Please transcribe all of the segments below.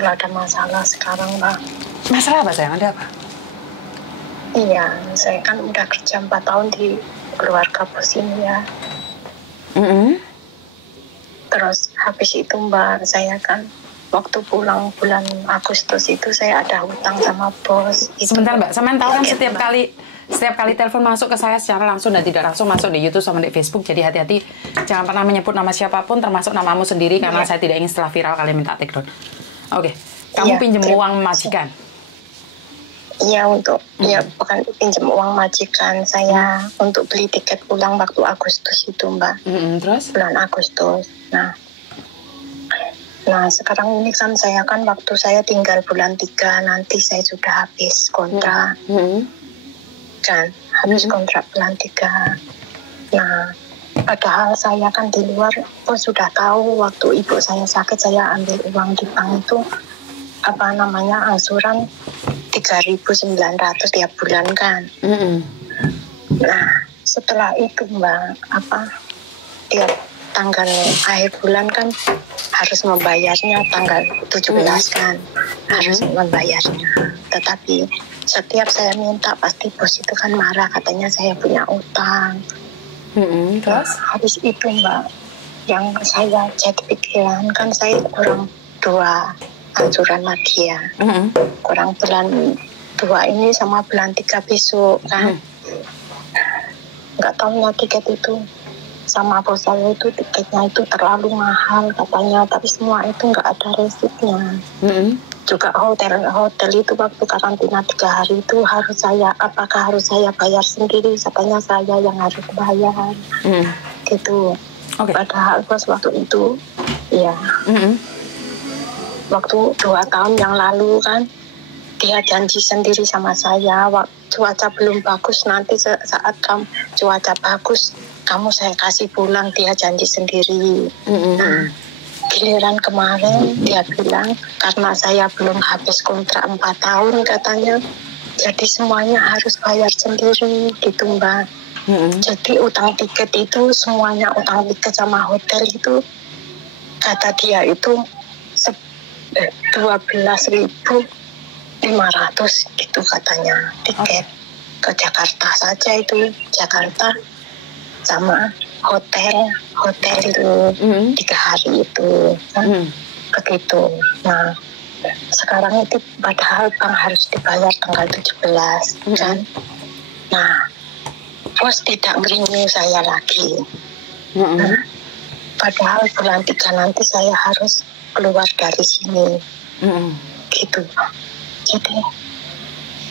betul ada masalah sekarang, Mbak. Masalah apa sayang? Ada apa? Iya, saya kan udah kerja 4 tahun di keluarga bos ini ya. Terus habis itu Mbak, saya kan waktu pulang bulan Agustus itu saya ada hutang sama bos. Sebentar Mbak, sampean tahu kan setiap kali telepon masuk ke saya secara langsung dan tidak langsung masuk di YouTube sama di Facebook, jadi hati-hati jangan pernah menyebut nama siapapun termasuk namamu sendiri karena saya tidak ingin setelah viral kalian minta take down. Oke, kamu pinjam uang majikan? Iya, ya bukan pinjam uang majikan saya untuk beli tiket pulang waktu Agustus itu Mbak. Terus? Bulan Agustus. Nah sekarang ini kan saya kan waktu saya tinggal bulan 3 nanti saya sudah habis kontrak. Kan habis kontrak bulan 3. Nah padahal saya kan di luar sudah tahu waktu ibu saya sakit saya ambil uang di bank itu angsuran 3.900 tiap bulan kan. Nah setelah itu Mbak tiap tanggal akhir bulan kan harus membayarnya tanggal 17 kan harus membayarnya, tetapi setiap saya minta pasti bos itu kan marah, katanya saya punya utang. Terus habis itu Mbak yang saya jadi pikiran kan saya kurang 2 anjuran lagi ya, kurang bulan 2 ini sama bulan 3 besok kan. Nggak tahunya tiket itu sama bos saya itu tiketnya itu terlalu mahal katanya, tapi semua itu nggak ada resipnya. Juga hotel itu waktu karantina 3 hari itu apakah harus saya bayar sendiri, katanya saya yang harus bayar gitu. Padahal bos waktu itu ya waktu 2 tahun yang lalu kan dia janji sendiri sama saya, cuaca belum bagus, nanti saat cuaca bagus kamu saya kasih pulang, dia janji sendiri. Nah, giliran kemarin dia bilang karena saya belum habis kontrak 4 tahun katanya, jadi semuanya harus bayar sendiri gitu Mbak. Jadi utang tiket itu semuanya, utang tiket sama hotel itu kata dia itu 12.500 gitu katanya tiket ke Jakarta saja, itu Jakarta sama hotel itu 3 hari itu begitu. Nah sekarang itu padahal bank harus dibayar tanggal 17 kan. Nah bos tidak ngirim saya lagi. Padahal bulan 3 nanti saya harus keluar dari sini gitu. Jadi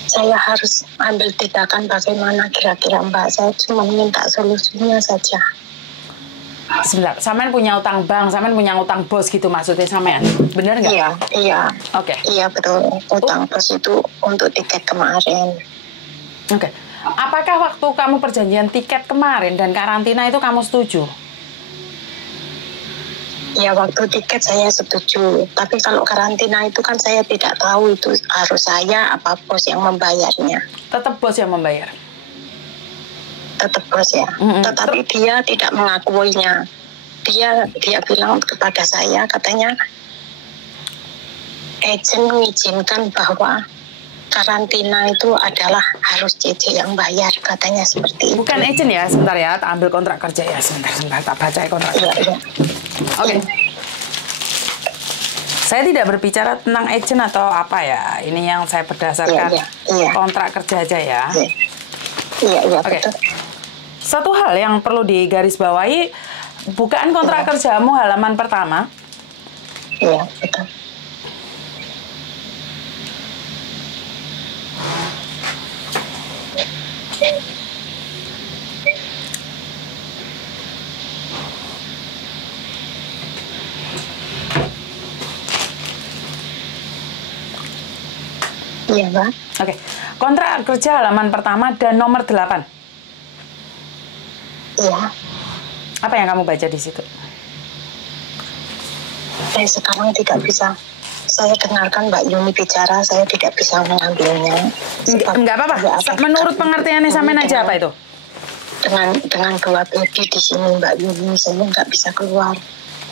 saya harus ambil tindakan bagaimana kira-kira Mbak, saya cuma minta solusinya saja. Sebentar, sampean punya utang bank, sampean punya utang bos gitu maksudnya sampean? Bener nggak? Iya. Oke. Iya betul, utang bos itu untuk tiket kemarin. Oke. Apakah waktu kamu perjanjian tiket kemarin dan karantina itu kamu setuju? Ya waktu tiket saya setuju, tapi kalau karantina itu kan saya tidak tahu itu harus saya apa bos yang membayarnya. Tetap bos yang membayar? Tetap bos ya, tetapi dia tidak mengakuinya. Dia bilang kepada saya, katanya agent mengizinkan bahwa karantina itu adalah harus JJ yang bayar, katanya seperti itu. Bukan agent ya, sebentar ya, tak ambil kontrak kerja ya, sebentar, tak baca kontrak kerja. Iya. Oke. Saya tidak berbicara tentang agent atau apa ya, ini yang saya berdasarkan kontrak kerja aja ya. Iya, Oke. betul. Satu hal yang perlu digarisbawahi, bukaan kontrak kerjamu halaman pertama. Iya, betul. Iya, Mbak. Oke. Kontrak kerja halaman pertama dan nomor 8. Iya. Apa yang kamu baca di situ? Saya sekarang tidak bisa. Saya dengarkan Mbak Yuni bicara, saya tidak bisa mengambilnya. Enggak apa-apa. Menurut pengertiannya sampean aja apa itu? Dengan 2 baby di sini Mbak Yuni, saya nggak bisa keluar.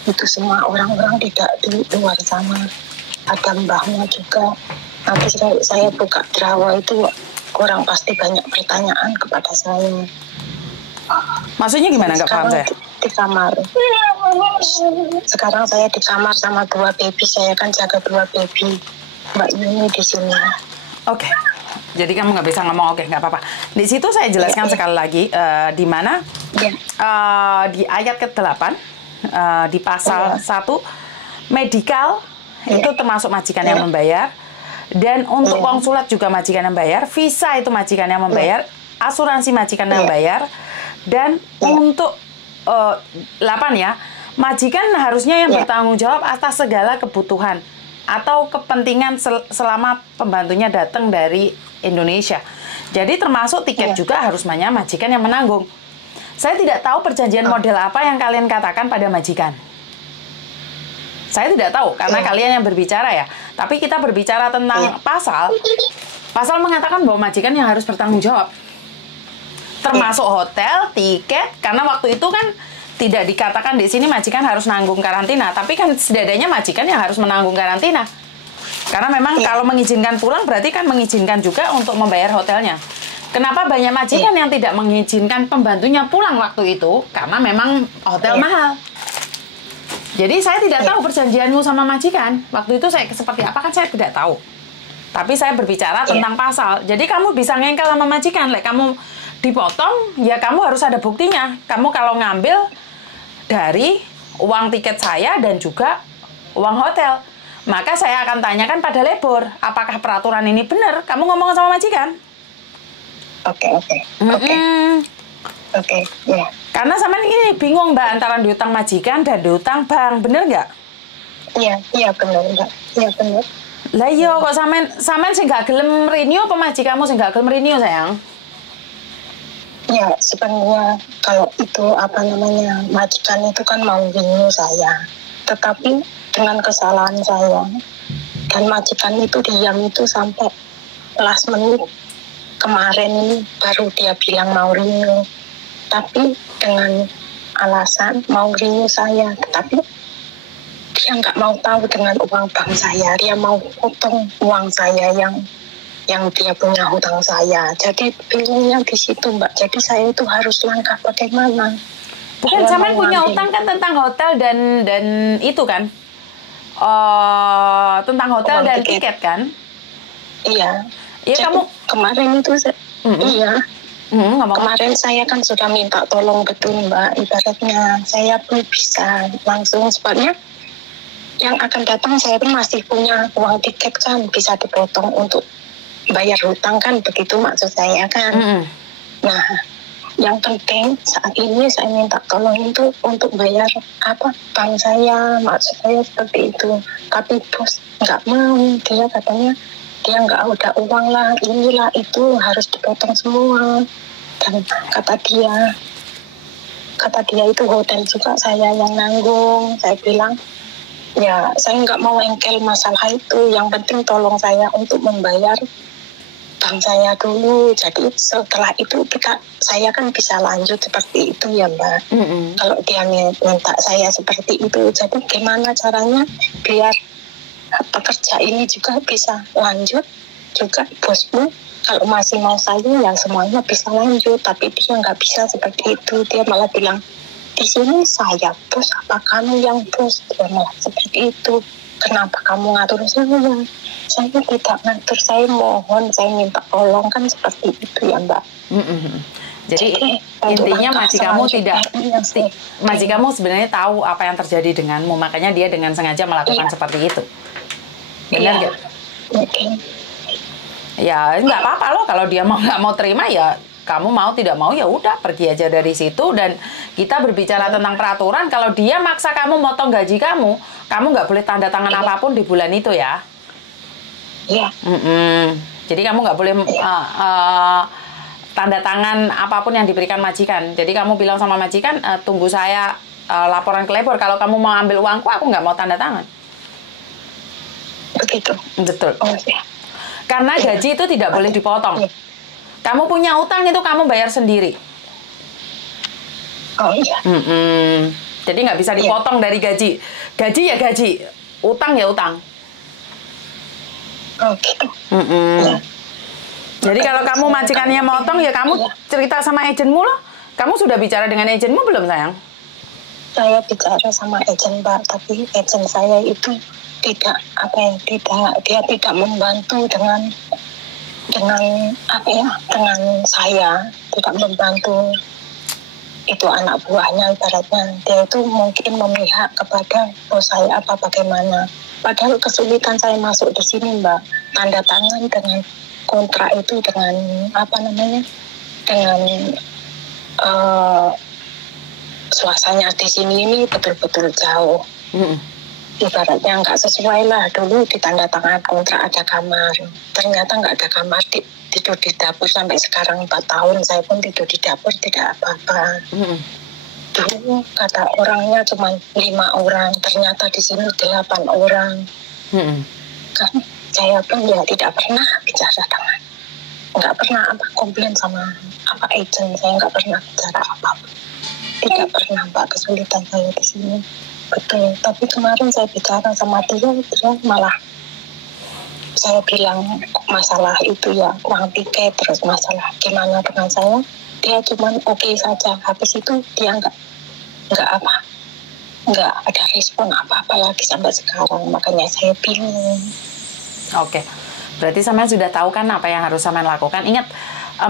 Itu semua orang-orang tidak di luar sana. ada mbahnya juga. Nanti saya buka drawer itu orang pasti banyak pertanyaan kepada saya. Maksudnya gimana nggak paham saya? Di kamar. Sekarang saya di kamar sama 2 baby, saya kan jaga 2 baby. Mbak Yuni di sini. Oke. Jadi kamu nggak bisa ngomong, oke, nggak apa-apa. Di situ saya jelaskan sekali lagi, di mana di ayat ke-8, di pasal 1, medikal itu termasuk majikan yang membayar, dan untuk uang sulat juga majikan yang bayar, visa itu majikan yang membayar, asuransi majikan yang bayar, dan untuk 8 ya, majikan harusnya yang bertanggung jawab atas segala kebutuhan atau kepentingan selama pembantunya datang dari Indonesia. Jadi termasuk tiket juga harusnya majikan yang menanggung. Saya tidak tahu perjanjian model apa yang kalian katakan pada majikan. Saya tidak tahu karena kalian yang berbicara ya. Tapi kita berbicara tentang pasal. Pasal mengatakan bahwa majikan yang harus bertanggung jawab. Termasuk hotel, tiket, karena waktu itu kan tidak dikatakan di sini majikan harus nanggung karantina, tapi kan setidaknya majikan yang harus menanggung karantina. Karena memang kalau mengizinkan pulang berarti kan mengizinkan juga untuk membayar hotelnya. Kenapa banyak majikan yang tidak mengizinkan pembantunya pulang waktu itu? Karena memang hotel mahal. Jadi saya tidak tahu perjanjianmu sama majikan. Waktu itu saya seperti apa kan saya tidak tahu. Tapi saya berbicara tentang pasal. Jadi kamu bisa ngengkel sama majikan. Kamu dipotong, ya kamu harus ada buktinya. Kamu kalau ngambil dari uang tiket saya dan juga uang hotel, maka saya akan tanyakan pada labor, apakah peraturan ini benar? Kamu ngomong sama majikan. Oke, ya. Karena sama ini bingung Mbak antara diutang majikan dan diutang bank, bener nggak? Iya bener Mbak, iya bener. Lah iya kok sampean sing gak gelem renew apa majikanmu sing gak gelem renew sayang? Ya sebenarnya kalau itu majikan itu kan mau renew saya, tetapi dengan kesalahan saya dan majikan itu diam itu sampai last menit kemarin ini baru dia bilang mau renew, tapi dengan alasan mau renew saya, tetapi dia nggak mau tahu dengan uang bank saya, dia mau potong uang saya yang dia punya hutang saya. Jadi bingungnya di situ Mbak. Jadi saya itu harus langkah bagaimana? Bukan sampean punya utang kan tentang hotel dan itu kan? Tentang hotel dan tiket kan? Iya. Iya kamu kemarin itu kemarin saya kan sudah minta tolong betul Mbak. Ibaratnya saya pun bisa langsung sebabnya yang akan datang saya pun masih punya uang tiket kan bisa dipotong untuk bayar hutang kan, begitu maksud saya kan. Nah, yang penting saat ini saya minta tolong itu untuk bayar bank saya, maksud saya seperti itu. Tapi bos nggak mau, dia katanya dia nggak ada uang lah, inilah itu harus dipotong semua. Dan kata dia itu hotel juga saya yang nanggung. Saya bilang ya saya nggak mau engkel masalah itu, yang penting tolong saya untuk membayar bank saya dulu. Jadi setelah itu saya kan bisa lanjut seperti itu ya Mbak. Kalau dia minta saya seperti itu, jadi gimana caranya biar pekerja ini juga bisa lanjut juga bosmu. Kalau masih mau saya ya semuanya bisa lanjut, tapi dia nggak bisa seperti itu. Dia malah bilang di sini saya bos apa kamu yang bos? Dia malah seperti itu. Kenapa kamu ngatur saya? Saya tidak ngatur, saya mohon, saya minta tolong kan seperti itu ya Mbak. Jadi intinya majikanmu sebenarnya tahu apa yang terjadi denganmu, makanya dia dengan sengaja melakukan seperti itu. Benar nggak? Ya nggak apa-apa loh kalau dia nggak mau terima ya. Kamu mau tidak mau ya udah pergi aja dari situ, dan kita berbicara tentang peraturan. Kalau dia maksa kamu motong gaji kamu nggak boleh tanda tangan apapun di bulan itu ya. Iya. Jadi kamu nggak boleh tanda tangan apapun yang diberikan majikan. Jadi kamu bilang sama majikan, tunggu saya laporan ke labor. Kalau kamu mau ambil uangku, aku nggak mau tanda tangan. Begitu. Betul. Oh, ya. Karena gaji itu tidak boleh dipotong. Kamu punya utang itu kamu bayar sendiri. Oh iya. Jadi nggak bisa dipotong dari gaji. Gaji ya gaji, utang ya utang. Oh gitu. Ya. Jadi kalau kamu majikannya motong, ya kamu cerita sama agenmu loh. Kamu sudah bicara dengan agenmu belum, sayang? Saya bicara sama agen, Mbak, tapi agen saya itu tidak dia tidak membantu dengan dengan saya, tidak membantu itu anak buahnya. Ibaratnya dia itu mungkin memihak kepada bos saya apa bagaimana. Padahal kesulitan saya masuk di sini, Mbak, tanda tangan dengan kontrak itu dengan dengan suasananya di sini ini betul-betul jauh. Ibaratnya nggak sesuai lah. Dulu ditanda tangan kontrak ada kamar, ternyata nggak ada kamar, tidur di dapur sampai sekarang 4 tahun saya pun tidur di dapur tidak apa-apa. Dulu kata orangnya cuma 5 orang, ternyata di sini 8 orang. Kan saya pun ya tidak pernah bicara dengan, nggak pernah komplain sama agent, saya nggak pernah bicara apa-apa, tidak pernah, Mbak, kesulitan saya di sini. Betul, tapi kemarin saya bicara sama dia malah saya bilang masalah itu ya uang tiket, terus masalah gimana dengan saya, dia cuma oke saja. Habis itu dia nggak ada respon apa-apa lagi sampai sekarang, makanya saya bingung. Oke, berarti sampean sudah tahu kan apa yang harus sampean lakukan. Ingat,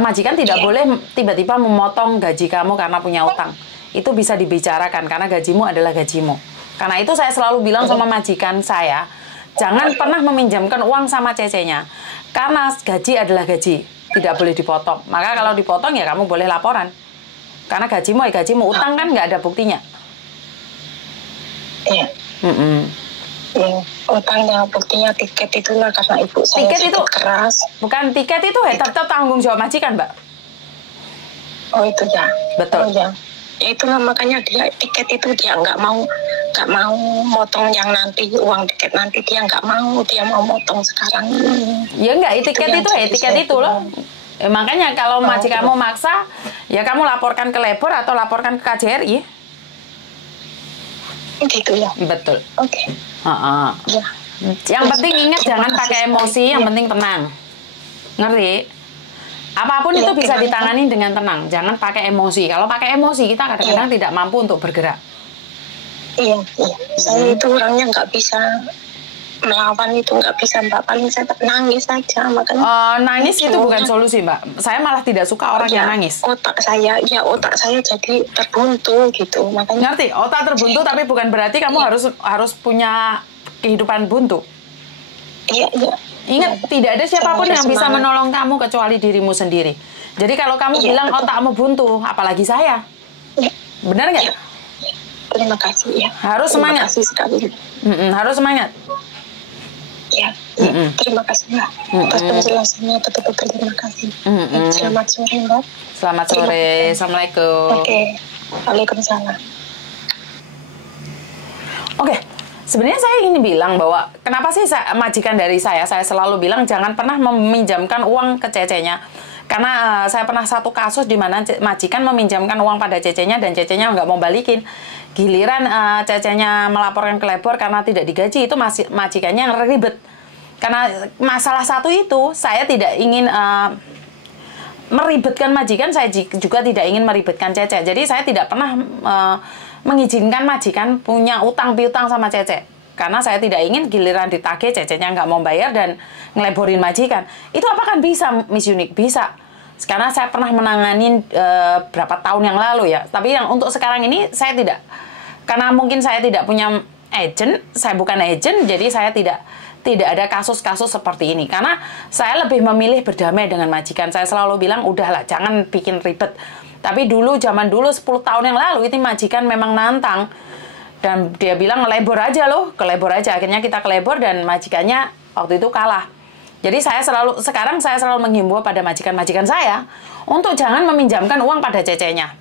majikan tidak boleh tiba-tiba memotong gaji kamu karena punya utang. Itu bisa dibicarakan karena gajimu adalah gajimu. Karena itu saya selalu bilang sama majikan saya, jangan pernah meminjamkan uang sama cece-nya. Karena gaji adalah gaji, tidak boleh dipotong. Maka kalau dipotong ya kamu boleh laporan. Karena gajimu ya gajimu, utang kan nggak ada buktinya. Iya. Utangnya buktinya tiket itulah, karena ibu saya tiket itu keras. Bukan tiket itu tetap tanggung jawab majikan, Mbak. Oh itu ya. Betul. Oh, ya. Ya itulah makanya dia tiket itu dia nggak mau motong yang nanti uang tiket nanti, dia nggak mau, dia mau motong sekarang. Ya enggak, tiket itu loh. Makanya kalau majikanmu maksa, ya kamu laporkan ke labor atau laporkan ke KJRI. Gitu ya. Betul. Oke. Ya. Yang penting ingat jangan pakai emosi, yang penting tenang. Ngerti? Apapun itu bisa ditangani dengan tenang, jangan pakai emosi. Kalau pakai emosi kita kadang-kadang tidak mampu untuk bergerak. Iya. Saya itu orangnya nggak bisa melawan itu, nggak bisa, Mbak. Paling saya nangis saja, makanya. Nangis itu bukan solusi, Mbak. Saya malah tidak suka orang yang nangis. Otak saya jadi terbuntu gitu, makanya. Ngerti? Otak terbuntu tapi bukan berarti kamu harus punya kehidupan buntu. Iya. Ingat, tidak ada siapapun yang bisa menolong kamu kecuali dirimu sendiri. Jadi kalau kamu bilang otakmu buntu, apalagi saya. Benar nggak? Terima kasih ya. Harus semangat. Terima kasih sekali. Harus semangat. Ya. Terima kasih, Mbak. Atas penjelasannya, betul-betul terima kasih. Selamat sore, Mbak. Selamat sore. Assalamualaikum. Oke. Waalaikumsalam. Oke. Sebenarnya saya ingin bilang bahwa kenapa sih majikan dari saya selalu bilang jangan pernah meminjamkan uang ke cecenya. Karena saya pernah satu kasus di mana majikan meminjamkan uang pada cecenya dan cecenya nggak mau balikin. Giliran cecenya melaporkan ke labor karena tidak digaji, itu majikannya yang ribet. Karena masalah satu itu, saya tidak ingin meribetkan majikan, saya juga tidak ingin meribetkan cece. Jadi saya tidak pernah mengizinkan majikan punya utang piutang sama cece. Karena saya tidak ingin giliran ditagih cecenya nggak mau bayar dan ngeleborin majikan. Itu apakah bisa, Miss Unique? Bisa. Karena saya pernah menangani berapa tahun yang lalu ya. Tapi yang untuk sekarang ini saya tidak. Karena mungkin saya tidak punya agent, saya bukan agent, jadi saya tidak ada kasus-kasus seperti ini. Karena saya lebih memilih berdamai dengan majikan. Saya selalu bilang, udahlah, jangan bikin ribet. Tapi zaman dulu 10 tahun yang lalu, itu majikan memang nantang. Dan dia bilang, ngelebor aja loh, kelebor aja. Akhirnya kita kelebor dan majikannya waktu itu kalah. Jadi sekarang saya selalu menghimbau pada majikan-majikan saya untuk jangan meminjamkan uang pada cecenya.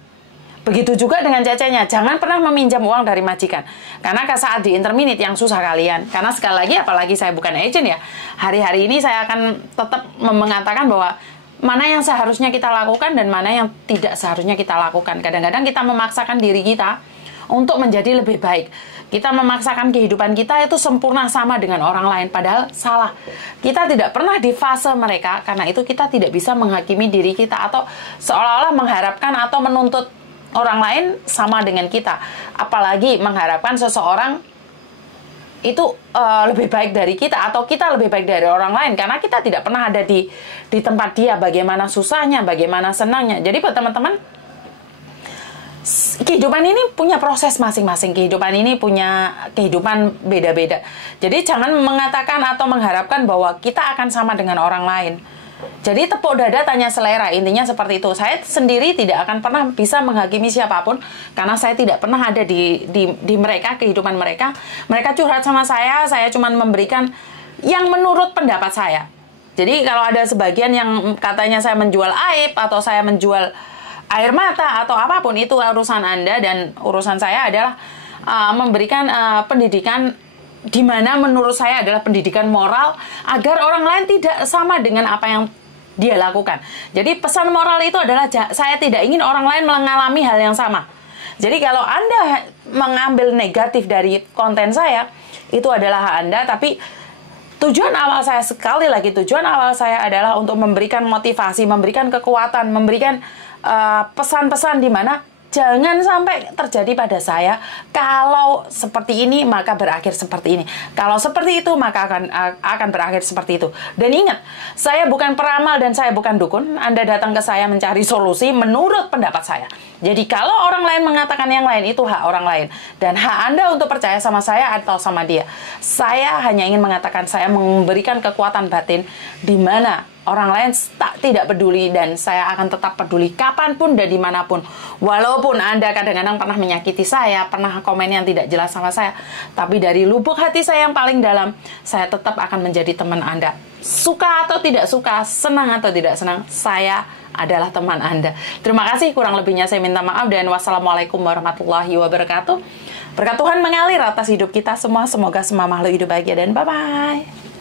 Begitu juga dengan cecenya, jangan pernah meminjam uang dari majikan. Karena saat di interminate yang susah kalian. Karena sekali lagi, apalagi saya bukan agent ya, hari-hari ini saya akan tetap mengatakan bahwa mana yang seharusnya kita lakukan dan mana yang tidak seharusnya kita lakukan. Kadang-kadang kita memaksakan diri kita untuk menjadi lebih baik. Kita memaksakan kehidupan kita itu sempurna sama dengan orang lain, padahal salah. Kita tidak pernah di fase mereka, karena itu kita tidak bisa menghakimi diri kita atau seolah-olah mengharapkan atau menuntut orang lain sama dengan kita. Apalagi mengharapkan seseorang itu lebih baik dari kita atau kita lebih baik dari orang lain, karena kita tidak pernah ada di tempat dia, bagaimana susahnya, bagaimana senangnya. Jadi buat teman-teman, kehidupan ini punya proses masing-masing, kehidupan ini punya kehidupan beda-beda. Jadi jangan mengatakan atau mengharapkan bahwa kita akan sama dengan orang lain. Jadi tepuk dada tanya selera, intinya seperti itu. Saya sendiri tidak akan pernah bisa menghakimi siapapun, karena saya tidak pernah ada di mereka, kehidupan mereka. Mereka curhat sama saya cuma memberikan yang menurut pendapat saya. Jadi kalau ada sebagian yang katanya saya menjual aib atau saya menjual air mata atau apapun, itu urusan Anda, dan urusan saya adalah memberikan pendidikan di mana menurut saya adalah pendidikan moral agar orang lain tidak sama dengan apa yang dia lakukan. Jadi pesan moral itu adalah saya tidak ingin orang lain mengalami hal yang sama. Jadi kalau Anda mengambil negatif dari konten saya, itu adalah hak Anda, tapi tujuan awal saya, sekali lagi, tujuan awal saya adalah untuk memberikan motivasi, memberikan kekuatan, memberikan pesan-pesan di mana jangan sampai terjadi pada saya. Kalau seperti ini maka berakhir seperti ini. Kalau seperti itu maka akan berakhir seperti itu. Dan ingat, saya bukan peramal dan saya bukan dukun. Anda datang ke saya mencari solusi menurut pendapat saya. Jadi kalau orang lain mengatakan yang lain, itu hak orang lain, dan hak Anda untuk percaya sama saya atau sama dia. Saya hanya ingin mengatakan saya memberikan kekuatan batin di mana orang lain tidak peduli, dan saya akan tetap peduli kapanpun dan dimanapun. Walaupun Anda kadang-kadang pernah menyakiti saya, pernah komen yang tidak jelas sama saya, tapi dari lubuk hati saya yang paling dalam, saya tetap akan menjadi teman Anda. Suka atau tidak suka, senang atau tidak senang, saya adalah teman Anda. Terima kasih, kurang lebihnya saya minta maaf, dan wassalamualaikum warahmatullahi wabarakatuh. Berkat Tuhan mengalir atas hidup kita semua. Semoga semua makhluk hidup bahagia, dan bye-bye.